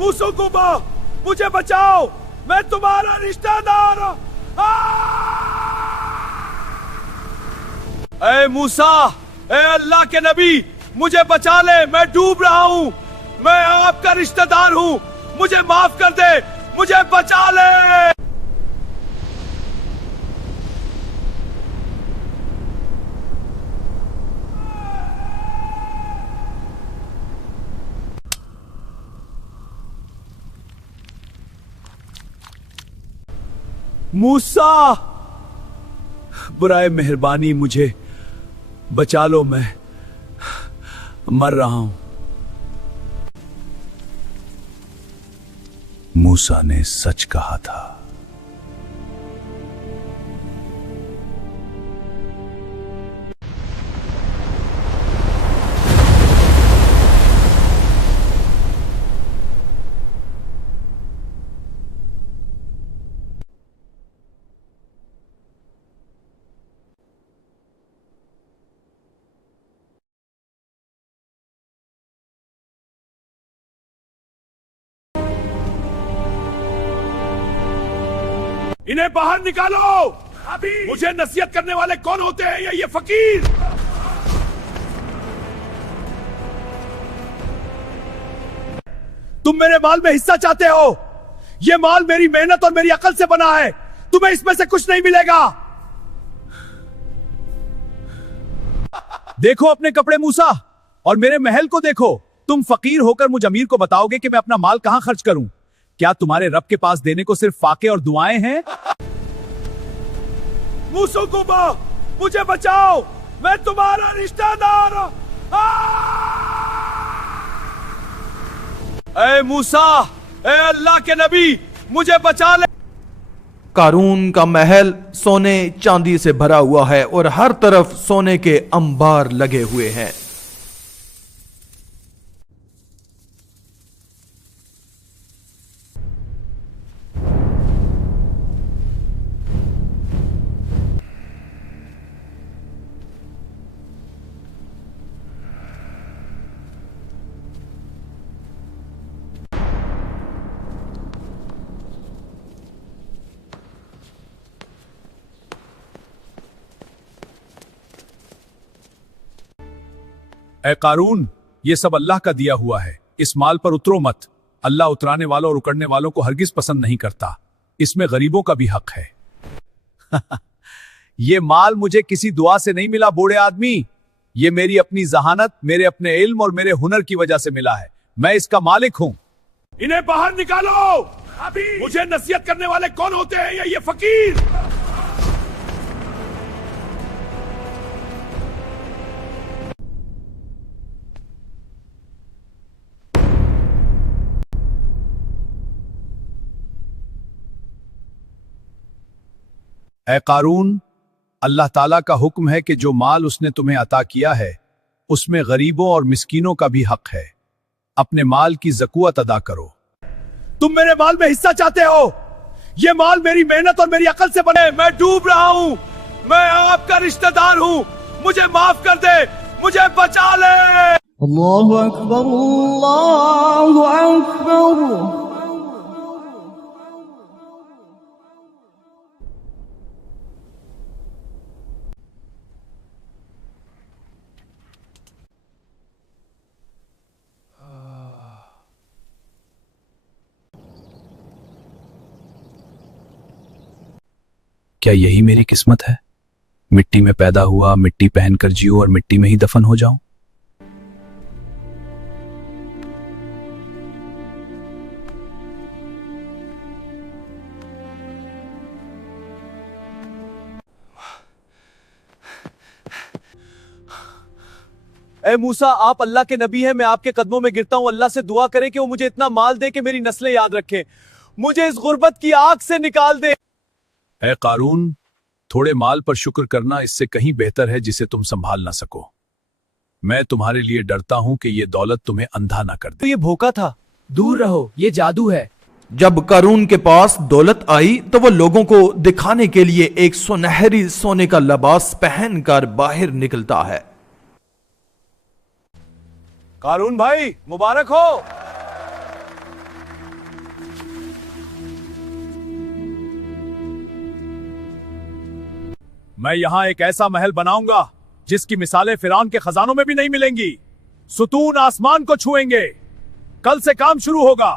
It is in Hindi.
मुसुकुबा, मुझे बचाओ, मैं तुम्हारा रिश्तेदार हूं। ऐ मूसा, ऐ अल्लाह के नबी, मुझे बचा ले, मैं डूब रहा हूं। मैं आपका रिश्तेदार हूं, मुझे माफ कर दे, मुझे बचा ले। मूसा, बुराए मेहरबानी मुझे बचा लो, मैं मर रहा हूं। मूसा ने सच कहा था। इन्हें बाहर निकालो। अभी मुझे नसीहत करने वाले कौन होते हैं ये फकीर? तुम मेरे माल में हिस्सा चाहते हो? ये माल मेरी मेहनत और मेरी अकल से बना है, तुम्हें इसमें से कुछ नहीं मिलेगा। देखो अपने कपड़े मूसा, और मेरे महल को देखो। तुम फकीर होकर मुझ अमीर को बताओगे कि मैं अपना माल कहां खर्च करूं? क्या तुम्हारे रब के पास देने को सिर्फ फाके और दुआएं हैं? मुसुकुबा, मुझे बचाओ, मैं तुम्हारा रिश्तेदार हूं। ऐ मूसा, ऐ अल्लाह के नबी, मुझे बचा ले। कारून का महल सोने चांदी से भरा हुआ है और हर तरफ सोने के अंबार लगे हुए हैं। ऐ कारून, ये सब अल्लाह का दिया हुआ है, इस माल पर उतरो मत। अल्लाह उतराने वालों और उकड़ने वालों को हरगिज पसंद नहीं करता। इसमें गरीबों का भी हक है। ये माल मुझे किसी दुआ से नहीं मिला बूढ़े आदमी, ये मेरी अपनी जहानत, मेरे अपने इल्म और मेरे हुनर की वजह से मिला है। मैं इसका मालिक हूं। इन्हें बाहर निकालो। अभी मुझे नसीहत करने वाले कौन होते हैं ये फकीर? ऐ कारून, अल्लाह ताला का हुक्म है कि जो माल उसने तुम्हें अता किया है उसमें गरीबों और मिस्कीनों का भी हक है। अपने माल की ज़कूत अदा करो। तुम मेरे माल में हिस्सा चाहते हो? ये माल मेरी मेहनत और मेरी अकल से बने। मैं डूब रहा हूं, मैं आपका रिश्तेदार हूं, मुझे माफ कर दे, मुझे बचा ले। अल्लाहु अकबर, अल्लाहु अकबर। क्या यही मेरी किस्मत है? मिट्टी में पैदा हुआ, मिट्टी पहनकर जियो और मिट्टी में ही दफन हो जाऊं। ए मूसा, आप अल्लाह के नबी हैं, मैं आपके कदमों में गिरता हूं, अल्लाह से दुआ करें कि वो मुझे इतना माल दे कि मेरी नस्लें याद रखें, मुझे इस गुर्बत की आग से निकाल दे। ए कारून, थोड़े माल पर शुक्र करना इससे कहीं बेहतर है जिसे तुम संभाल ना सको। मैं तुम्हारे लिए डरता हूं कि ये दौलत तुम्हें अंधा ना कर दे। तो ये भूखा था, दूर रहो, ये जादू है। जब कारून के पास दौलत आई तो वो लोगों को दिखाने के लिए एक सुनहरी सोने का लिबास पहनकर बाहर निकलता है। कारून भाई मुबारक हो। मैं यहां एक ऐसा महल बनाऊंगा जिसकी मिसालें फिरौन के खजानों में भी नहीं मिलेंगी। सुतून आसमान को छुएंगे। कल से काम शुरू होगा।